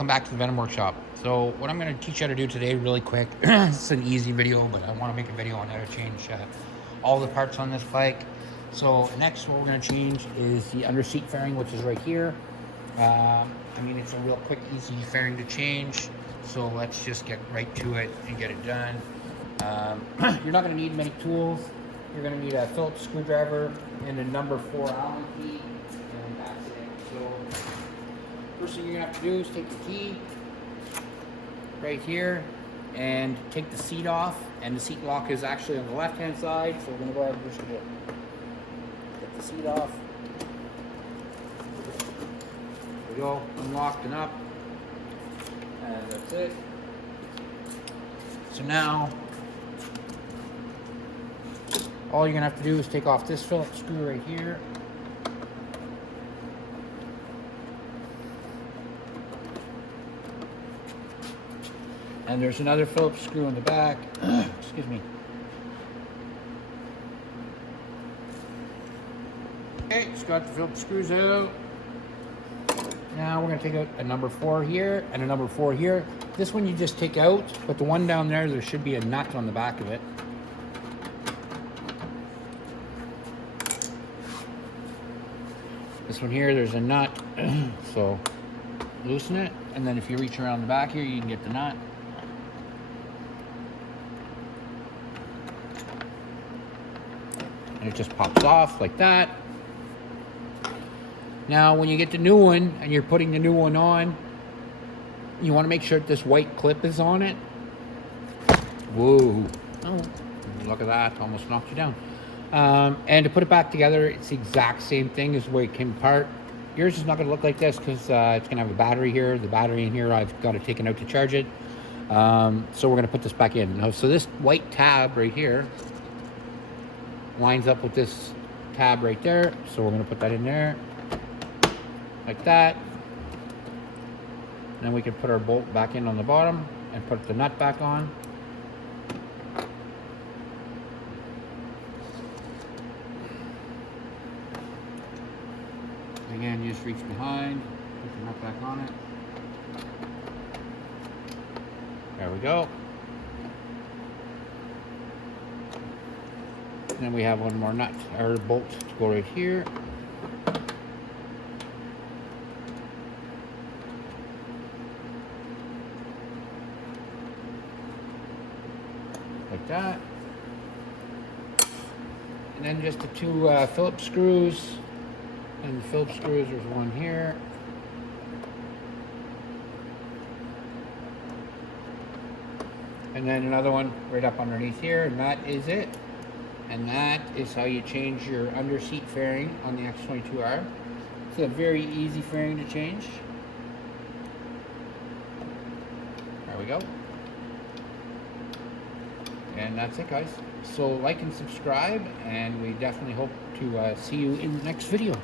Welcome back to the Venom Workshop. So what I'm going to teach you how to do today really quick, it's an easy video, but I want to make a video on how to change all the parts on this bike. So next what we're going to change is the under seat fairing, which is right here. I mean, it's a real quick, easy fairing to change. So let's just get right to it and get it done. You're not going to need many tools. You're going to need a Phillips screwdriver and a number 4 Allen key, and that's it. So first thing you're going to have to do is take the key right here and take the seat off, and the seat lock is actually on the left hand side, so we're going to go ahead and just get the seat off. There we go, unlocked and up, and that's it. So now all you're going to have to do is take off this Phillips screw right here. And there's another Phillips screw in the back. Excuse me. Okay, just got the Phillips screws out. Now we're going to take out a number 4 here and a number 4 here. This one you just take out, but the one down there should be a nut on the back of it. This one here, there's a nut, so loosen it, and then if you reach around the back here, you can get the nut. And it just pops off like that. Now when you get the new one and you're putting the new one on, you want to make sure that this white clip is on it. Whoa, oh, look at that, almost knocked you down. And to put it back together, it's the exact same thing as the way it came apart. Yours is not going to look like this because it's going to have a battery here. The battery in here, I've got it taken out to charge it. So we're going to put this back in. Now, so this white tab right here lines up with this tab right there. So we're going to put that in there like that. And then we can put our bolt back in on the bottom and put the nut back on. Again, you just reach behind, put the nut back on it. There we go. And then we have one more nut or bolt to go right here. Like that. And then just the 2 Phillips screws. And the Phillips screws, there's one here. And then another one right up underneath here, and that is it. And that is how you change your under seat fairing on the X22R. It's a very easy fairing to change. There we go. And that's it, guys. So like and subscribe, and we definitely hope to see you in the next video.